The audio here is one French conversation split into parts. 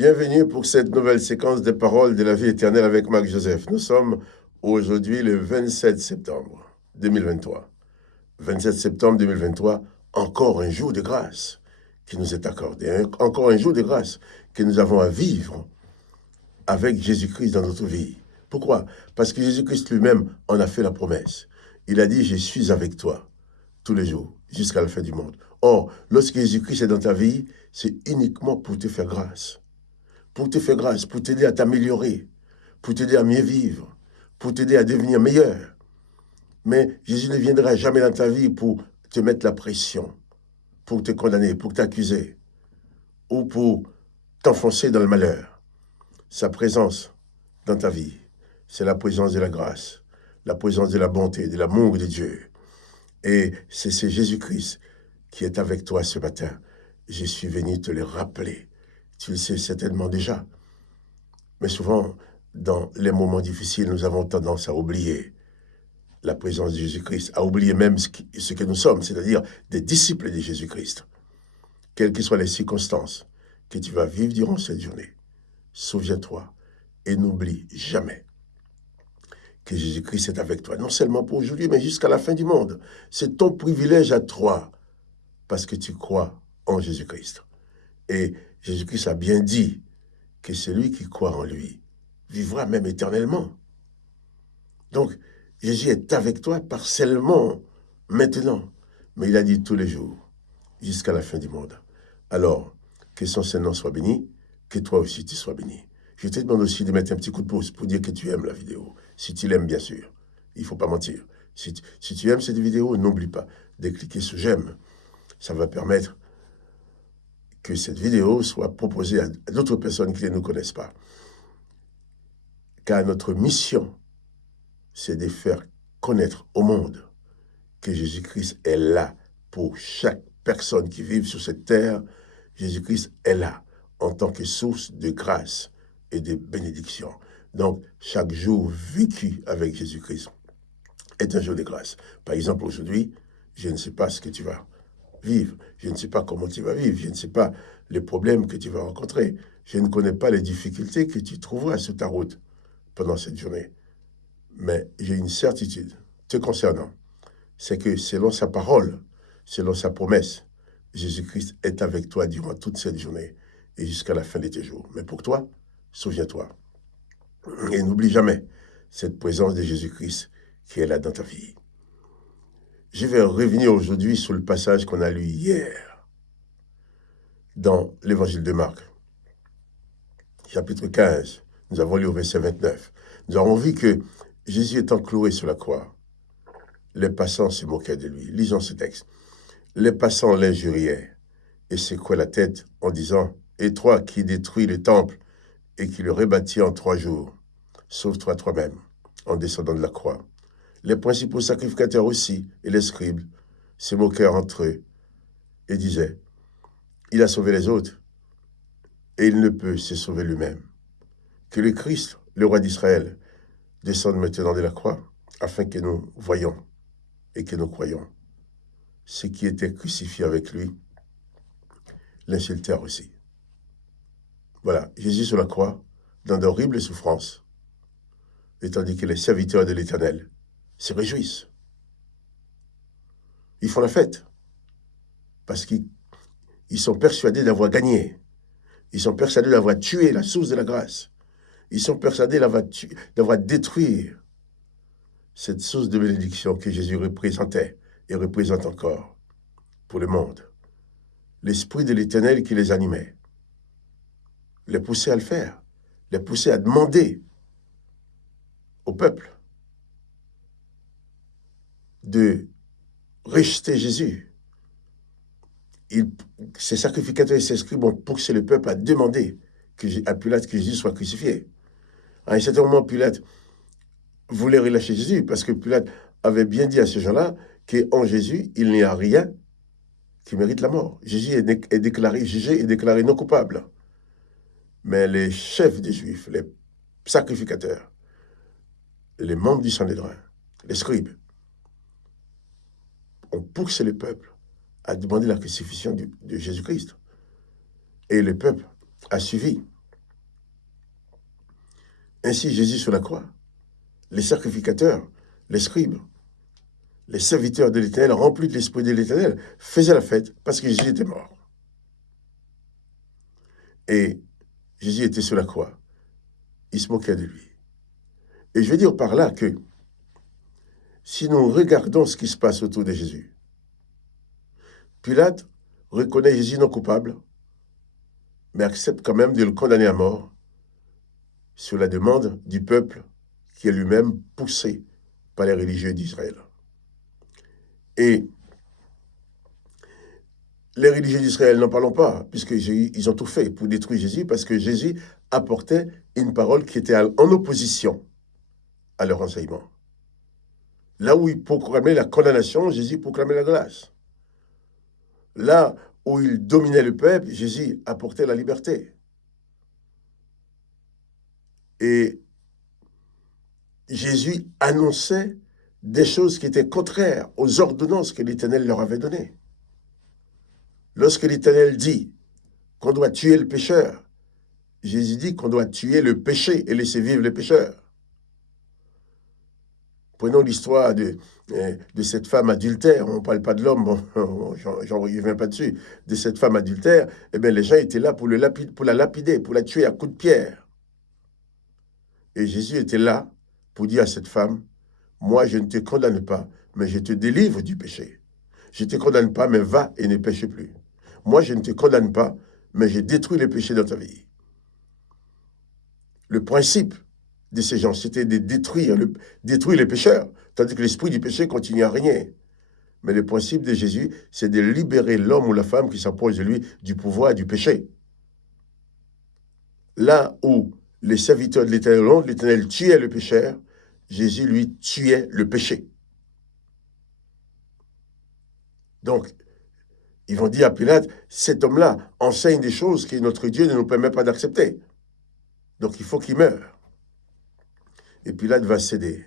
Bienvenue pour cette nouvelle séquence des paroles de la vie éternelle avec Marc Joseph. Nous sommes aujourd'hui le 27 septembre 2023. 27 septembre 2023, encore un jour de grâce qui nous est accordé. Encore un jour de grâce que nous avons à vivre avec Jésus-Christ dans notre vie. Pourquoi? Parce que Jésus-Christ lui-même en a fait la promesse. Il a dit, je suis avec toi tous les jours, jusqu'à la fin du monde. Or, lorsque Jésus-Christ est dans ta vie, c'est uniquement pour te faire grâce. Pour te faire grâce, pour t'aider à t'améliorer, pour t'aider à mieux vivre, pour t'aider à devenir meilleur. Mais Jésus ne viendra jamais dans ta vie pour te mettre la pression, pour te condamner, pour t'accuser, ou pour t'enfoncer dans le malheur. Sa présence dans ta vie, c'est la présence de la grâce, la présence de la bonté, de l'amour de Dieu. Et c'est Jésus-Christ qui est avec toi ce matin. Je suis venu te le rappeler. Tu le sais certainement déjà. Mais souvent, dans les moments difficiles, nous avons tendance à oublier la présence de Jésus-Christ, à oublier même ce que nous sommes, c'est-à-dire des disciples de Jésus-Christ. Quelles que soient les circonstances que tu vas vivre durant cette journée, souviens-toi et n'oublie jamais que Jésus-Christ est avec toi, non seulement pour aujourd'hui, mais jusqu'à la fin du monde. C'est ton privilège à toi, parce que tu crois en Jésus-Christ. Et Jésus-Christ a bien dit que celui qui croit en lui vivra même éternellement. Donc, Jésus est avec toi, pas seulement maintenant, mais il a dit tous les jours, jusqu'à la fin du monde. Alors, que son Saint-Nom soit béni, que toi aussi tu sois béni. Je te demande aussi de mettre un petit coup de pouce pour dire que tu aimes la vidéo, si tu l'aimes bien sûr. Il ne faut pas mentir. Si tu aimes cette vidéo, n'oublie pas de cliquer sur j'aime. Ça va permettre que cette vidéo soit proposée à d'autres personnes qui ne nous connaissent pas. Car notre mission, c'est de faire connaître au monde que Jésus-Christ est là pour chaque personne qui vit sur cette terre. Jésus-Christ est là en tant que source de grâce et de bénédiction. Donc, chaque jour vécu avec Jésus-Christ est un jour de grâce. Par exemple, aujourd'hui, je ne sais pas ce que tu vas vivre. Je ne sais pas comment tu vas vivre. Je ne sais pas les problèmes que tu vas rencontrer. Je ne connais pas les difficultés que tu trouveras sur ta route pendant cette journée. Mais j'ai une certitude te concernant. C'est que selon sa parole, selon sa promesse, Jésus-Christ est avec toi durant toute cette journée et jusqu'à la fin de tes jours. Mais pour toi, souviens-toi. Et n'oublie jamais cette présence de Jésus-Christ qui est là dans ta vie. Je vais revenir aujourd'hui sur le passage qu'on a lu hier dans l'évangile de Marc, chapitre 15. Nous avons lu au verset 29. Nous avons vu que Jésus étant cloué sur la croix, les passants se moquaient de lui. Lisons ce texte. Les passants l'injuriaient et secouaient la tête en disant « Et toi qui détruis le temple et qui le rebâtis en 3 jours, sauve-toi toi-même en descendant de la croix. » Les principaux sacrificateurs aussi et les scribes se moquèrent entre eux et disaient « Il a sauvé les autres et il ne peut se sauver lui-même. Que le Christ, le roi d'Israël, descende maintenant de la croix afin que nous voyions et que nous croyons. » Ceux qui étaient crucifiés avec lui l'insultèrent aussi. Voilà, Jésus sur la croix, dans d'horribles souffrances, et tandis que les serviteurs de l'Éternel se réjouissent. Ils font la fête, parce qu'ils sont persuadés d'avoir gagné. Ils sont persuadés d'avoir tué la source de la grâce. Ils sont persuadés d'avoir détruit cette source de bénédiction que Jésus représentait et représente encore pour le monde. L'Esprit de l'Éternel qui les animait les poussait à le faire, les poussait à demander au peuple de rejeter Jésus. Ces sacrificateurs et ces scribes ont poussé le peuple à demander à Pilate que Jésus soit crucifié. À un certain moment, Pilate voulait relâcher Jésus parce que Pilate avait bien dit à ces gens-là qu'en Jésus, il n'y a rien qui mérite la mort. Jésus est déclaré jugé et déclaré non coupable. Mais les chefs des Juifs, les sacrificateurs, les membres du Sanhédrin, les scribes, ont poussé le peuple à demander la crucifixion de Jésus-Christ. Et le peuple a suivi. Ainsi, Jésus sur la croix, les sacrificateurs, les scribes, les serviteurs de l'Éternel, remplis de l'Esprit de l'Éternel, faisaient la fête parce que Jésus était mort. Et Jésus était sur la croix. Ils se moquaient de lui. Et je veux dire par là que si nous regardons ce qui se passe autour de Jésus, Pilate reconnaît Jésus non coupable, mais accepte quand même de le condamner à mort sur la demande du peuple qui est lui-même poussé par les religieux d'Israël. Et les religieux d'Israël, n'en parlons pas, puisqu'ils ont tout fait pour détruire Jésus, parce que Jésus apportait une parole qui était en opposition à leur enseignement. Là où il proclamait la condamnation, Jésus proclamait la grâce. Là où il dominait le peuple, Jésus apportait la liberté. Et Jésus annonçait des choses qui étaient contraires aux ordonnances que l'Éternel leur avait données. Lorsque l'Éternel dit qu'on doit tuer le pécheur, Jésus dit qu'on doit tuer le péché et laisser vivre les pécheurs. Prenons l'histoire de cette femme adultère, on ne parle pas de l'homme, bon, j'en reviens pas dessus, de cette femme adultère, eh bien les gens étaient là pour la lapider, pour la tuer à coups de pierre. Et Jésus était là pour dire à cette femme, moi je ne te condamne pas, mais je te délivre du péché. Je ne te condamne pas, mais va et ne pêche plus. Moi je ne te condamne pas, mais je détruis les péchés dans ta vie. Le principe de ces gens, c'était de détruire les pécheurs, tandis que l'esprit du péché continue à régner. Mais le principe de Jésus, c'est de libérer l'homme ou la femme qui s'approche de lui du pouvoir du péché. Là où les serviteurs de l'Éternel tuaient le pécheur, Jésus, lui, tuait le péché. Donc, ils vont dire à Pilate, cet homme-là enseigne des choses que notre Dieu ne nous permet pas d'accepter. Donc, il faut qu'il meure. Et Pilate va céder.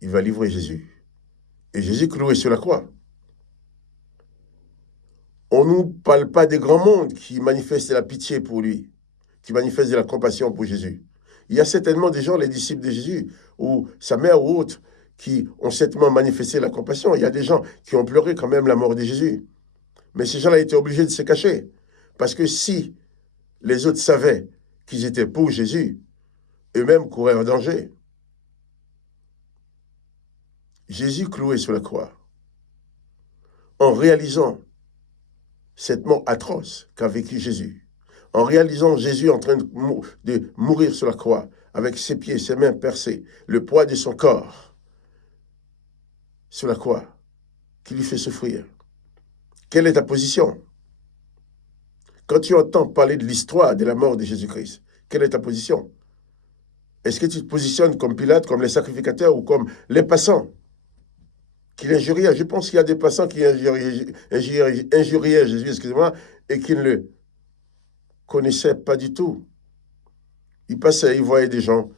Il va livrer Jésus. Et Jésus cloué sur la croix. On ne nous parle pas des grands mondes qui manifestent la pitié pour lui, qui manifestent de la compassion pour Jésus. Il y a certainement des gens, les disciples de Jésus, ou sa mère ou autres, qui ont certainement manifesté la compassion. Il y a des gens qui ont pleuré quand même la mort de Jésus. Mais ces gens-là étaient obligés de se cacher. Parce que si les autres savaient qu'ils étaient pour Jésus, eux-mêmes couraient en danger. Jésus cloué sur la croix, en réalisant cette mort atroce qu'a vécu Jésus, en réalisant Jésus en train de mourir sur la croix, avec ses pieds, ses mains percées, le poids de son corps sur la croix, qui lui fait souffrir. Quelle est ta position? Quand tu entends parler de l'histoire de la mort de Jésus-Christ, quelle est ta position? Est-ce que tu te positionnes comme Pilate, comme les sacrificateurs ou comme les passants qui l'injuriaient? Je pense qu'il y a des passants qui injuriaient Jésus, excusez-moi, et qui ne le connaissaient pas du tout. Ils passaient, ils voyaient des gens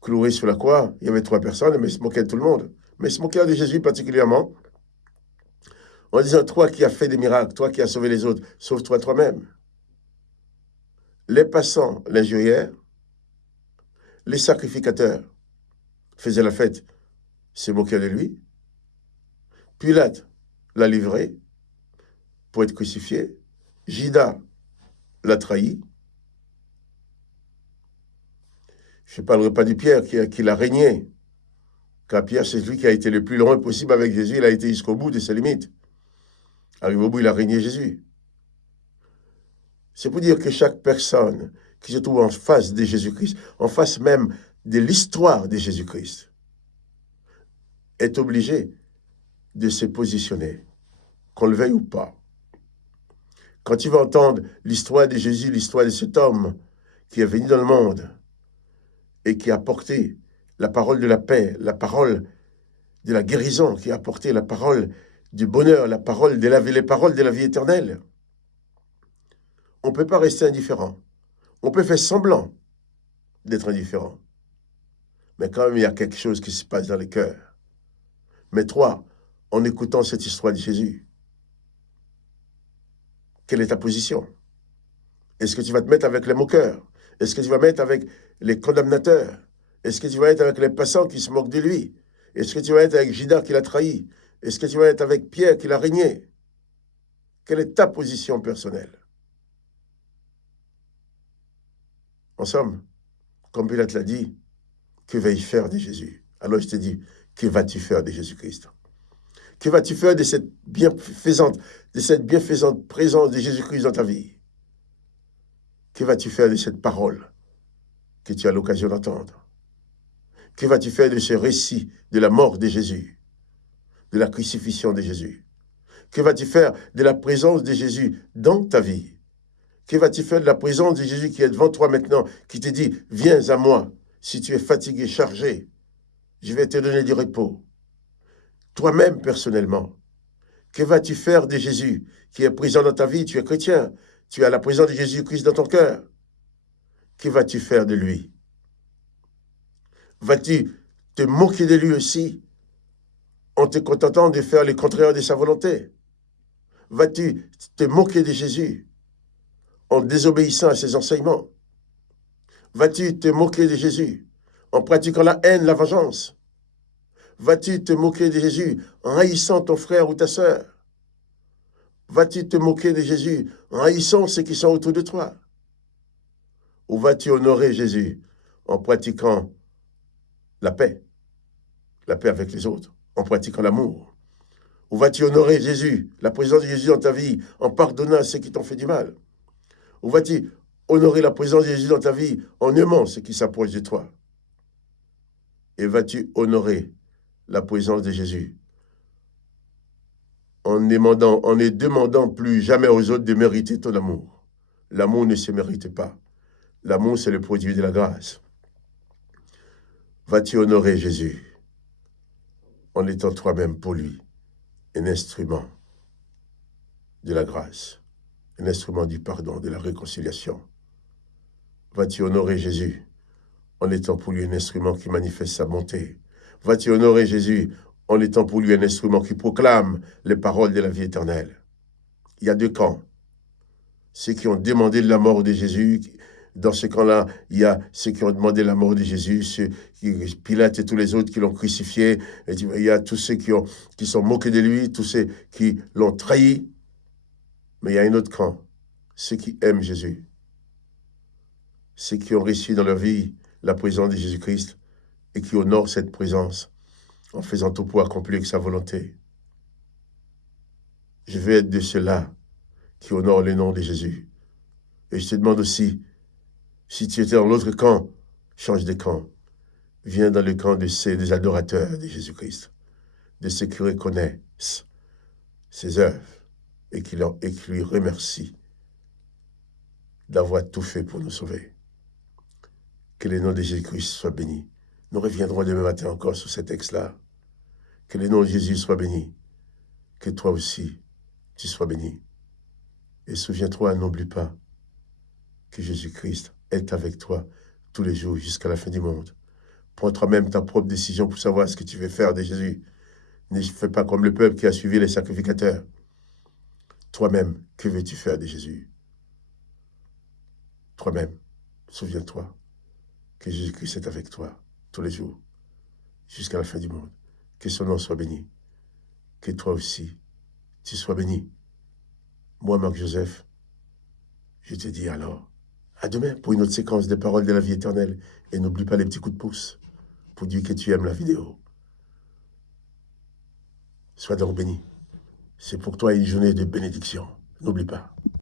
cloués sur la croix. Il y avait 3 personnes, mais ils se moquaient de tout le monde. Mais ils se moquaient de Jésus particulièrement, en disant, toi qui as fait des miracles, toi qui as sauvé les autres, sauve-toi toi-même. Les passants l'injurièrent, les sacrificateurs faisaient la fête, se moquaient de lui. Pilate l'a livré pour être crucifié. Judas l'a trahi. Je ne parlerai pas de Pierre qui l'a régné, car Pierre, c'est lui qui a été le plus loin possible avec Jésus. Il a été jusqu'au bout de ses limites. Arrivé au bout, il a régné Jésus. C'est pour dire que chaque personne qui se trouve en face de Jésus-Christ, en face même de l'histoire de Jésus-Christ, est obligé de se positionner, qu'on le veuille ou pas. Quand tu vas entendre l'histoire de Jésus, l'histoire de cet homme qui est venu dans le monde et qui a apporté la parole de la paix, la parole de la guérison, qui a apporté la parole du bonheur, les paroles de la vie éternelle, on ne peut pas rester indifférent. On peut faire semblant d'être indifférent. Mais quand même, il y a quelque chose qui se passe dans les cœurs. Mais toi, en écoutant cette histoire de Jésus, quelle est ta position? Est-ce que tu vas te mettre avec les moqueurs? Est-ce que tu vas mettre avec les condamnateurs? Est-ce que tu vas être avec les passants qui se moquent de lui? Est-ce que tu vas être avec Judas qui l'a trahi? Est-ce que tu vas être avec Pierre qui l'a régné? Quelle est ta position personnelle? En somme, comme Pilate l'a dit, que vas-tu faire de Jésus? Alors je te dis, que vas-tu faire de Jésus-Christ? Que vas-tu faire de cette bienfaisante présence de Jésus-Christ dans ta vie? Que vas-tu faire de cette parole que tu as l'occasion d'entendre? Que vas-tu faire de ce récit de la mort de Jésus, de la crucifixion de Jésus? Que vas-tu faire de la présence de Jésus dans ta vie? Que vas-tu faire de la présence de Jésus qui est devant toi maintenant, qui te dit, viens à moi, si tu es fatigué, chargé, je vais te donner du repos. Toi-même, personnellement, que vas-tu faire de Jésus qui est présent dans ta vie? Tu es chrétien, tu as la présence de Jésus-Christ dans ton cœur. Que vas-tu faire de lui? Vas-tu te moquer de lui aussi en te contentant de faire le contraire de sa volonté? Vas-tu te moquer de Jésus en désobéissant à ses enseignements? Vas-tu te moquer de Jésus en pratiquant la haine, la vengeance? Vas-tu te moquer de Jésus en haïssant ton frère ou ta sœur? Vas-tu te moquer de Jésus en haïssant ceux qui sont autour de toi? Ou vas-tu honorer Jésus en pratiquant la paix avec les autres, en pratiquant l'amour? Ou vas-tu honorer Jésus, la présence de Jésus dans ta vie, en pardonnant à ceux qui t'ont fait du mal? Ou vas-tu honorer la présence de Jésus dans ta vie en aimant ceux qui s'approchent de toi? Et vas-tu honorer la présence de Jésus en ne demandant plus jamais aux autres de mériter ton amour? L'amour ne se mérite pas. L'amour, c'est le produit de la grâce. Vas-tu honorer Jésus en étant toi-même pour lui un instrument de la grâce, un instrument du pardon, de la réconciliation? Vas-tu honorer Jésus en étant pour lui un instrument qui manifeste sa bonté? Vas-tu honorer Jésus en étant pour lui un instrument qui proclame les paroles de la vie éternelle? Il y a deux camps. Ceux qui ont demandé la mort de Jésus, dans ce camp-là, il y a ceux qui ont demandé la mort de Jésus, Pilate et tous les autres qui l'ont crucifié, et il y a tous ceux qui sont moqués de lui, tous ceux qui l'ont trahi. Mais il y a un autre camp, ceux qui aiment Jésus, ceux qui ont reçu dans leur vie la présence de Jésus-Christ et qui honorent cette présence en faisant tout pour accomplir sa volonté. Je veux être de ceux-là qui honorent le nom de Jésus. Et je te demande aussi, si tu étais dans l'autre camp, change de camp. Viens dans le camp des adorateurs de Jésus-Christ, de ceux qui reconnaissent ses œuvres et qui lui remercient d'avoir tout fait pour nous sauver. Que le nom de Jésus-Christ soit béni. Nous reviendrons demain matin encore sur ce texte-là. Que le nom de Jésus soit béni. Que toi aussi, tu sois béni. Et souviens-toi, n'oublie pas que Jésus-Christ est avec toi tous les jours jusqu'à la fin du monde. Prends toi-même ta propre décision pour savoir ce que tu veux faire de Jésus. Ne fais pas comme le peuple qui a suivi les sacrificateurs. Toi-même, que veux-tu faire de Jésus? Toi-même, souviens-toi que Jésus-Christ est avec toi tous les jours jusqu'à la fin du monde. Que son nom soit béni. Que toi aussi, tu sois béni. Moi, Marc-Joseph, je te dis alors, à demain pour une autre séquence des paroles de la vie éternelle. Et n'oublie pas les petits coups de pouce pour dire que tu aimes la vidéo. Sois donc béni. C'est pour toi une journée de bénédiction. N'oublie pas.